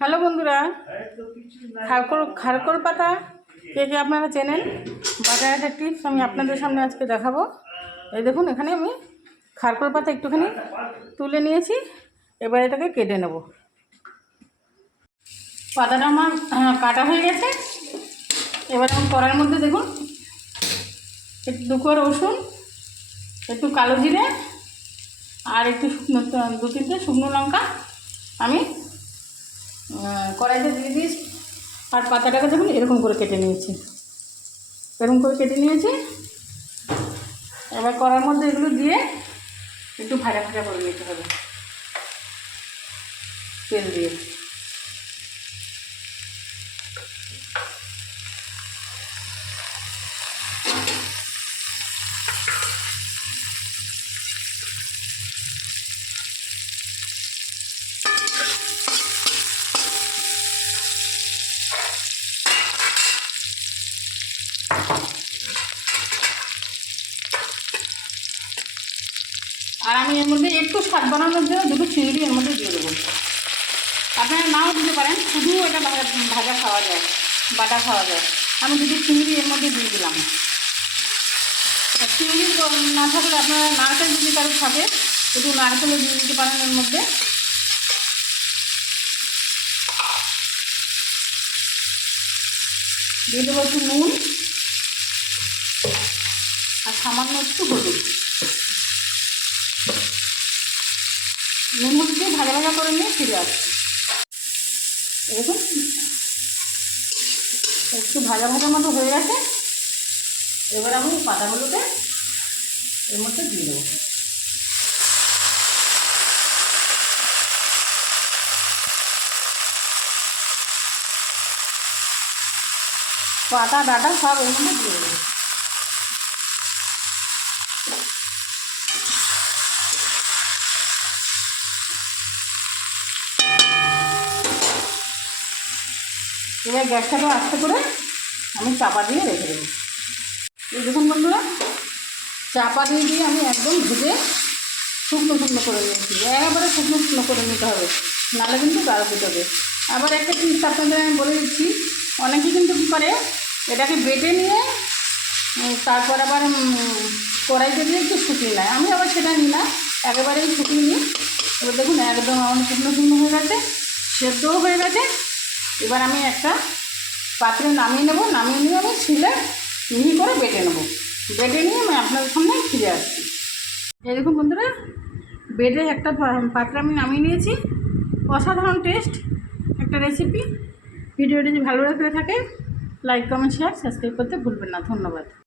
Hello বন্ধুরা, খারকোল পাতা কে কে আপনারা চেনেন? বাটার একটা টিপস আমি আপনাদের সামনে আজকে দেখাবো। এই দেখুন, এখানে আমি খারকোল পাতা একটুখানি তুলে নিয়েছি। এবার এটাকে কেটে নেব। পাতাটা আমার কাটা হয়ে গেছে। এবার আমি কড়াইয়ের মধ্যে দেখুন একটু 2 কোয়া রসুন, একটু কালো জিরে আর একটু শুকনো 2-3টে শুকনো লঙ্কা আমি কড়াইতে দিয়ে দিয়েছি। আর পাতাটাকে দেখুন এরকম করে কেটে নিয়েছি, এবার কড়াইয়ের মধ্যে এগুলো দিয়ে একটু ভাজা ভাজা করে নিতে হবে তেল দিয়ে। আর আমি এর মধ্যে একটু স্বাদ বানানোর জন্য 2টো চিংড়ি এর মধ্যে দিয়ে দেবো। আপনারা নাও দিতে পারেন, শুধু এটা ভাজা খাওয়া যায়, বাটা খাওয়া যায়। আমি 2টো চিংড়ি এর মধ্যে দিয়ে দিলাম। চিংড়ি না থাকলে আপনারা নারকেল যদি কারো থাকে একটু নারকেলও দিয়ে দিতে পারেন এর মধ্যে। দিয়ে দেবো একটু নুন আর সামান্য একটু হলুদ। নুন হলুদ দিয়ে ভাজা ভাজা করে নিয়ে ফিরে আসছি। দেখুন একটু ভাজা ভাজা মতো হয়ে গেছে। এবার আমি পাতাগুলোকে এর মধ্যে দিয়ে দেবো। পাতা ডাটা সব এর মধ্যে দিয়ে দেবো। এবার গ্যাসটাকে আস্তে করে আমি চাপা দিয়ে রেখে দেবো। এই দেখুন বন্ধুরা, চাপা দিয়ে আমি একদম ভেজে শুকনো করে নিয়েছি। একেবারে শুকনো করে নিতে হবে, নাহলে কিন্তু গাঢ় হবে। আবার একটা টিপস আপনাদের আমি বলে দিচ্ছি, অনেকে কিন্তু কী করে এটাকে বেটে নিয়ে তারপর আবার কড়াইতে দিয়ে একটু শুকিয়ে নেয়। আমি আবার সেটা নিই না, একেবারেই শুকিয়ে নিই। এবার দেখুন একদম আমার শুকনো হয়ে গেছে, সেদ্ধও হয়ে গেছে। এবার আমি একটা পাত্রে নামিয়ে নেব, নামিয়ে নিয়ে আমি শিলে মিহি করে বেটে নেব। বেটে নিয়ে আমি আপনাদের সামনে ফিরে আসছি। এই দেখুন বন্ধুরা, বেটে একটা পাত্রে আমি নামিয়ে নিয়েছি। অসাধারণ টেস্ট একটা রেসিপি। ভিডিওটি যদি ভালো লাগে থাকে লাইক, কমেন্ট, শেয়ার, সাবস্ক্রাইব করতে ভুলবেন না। ধন্যবাদ।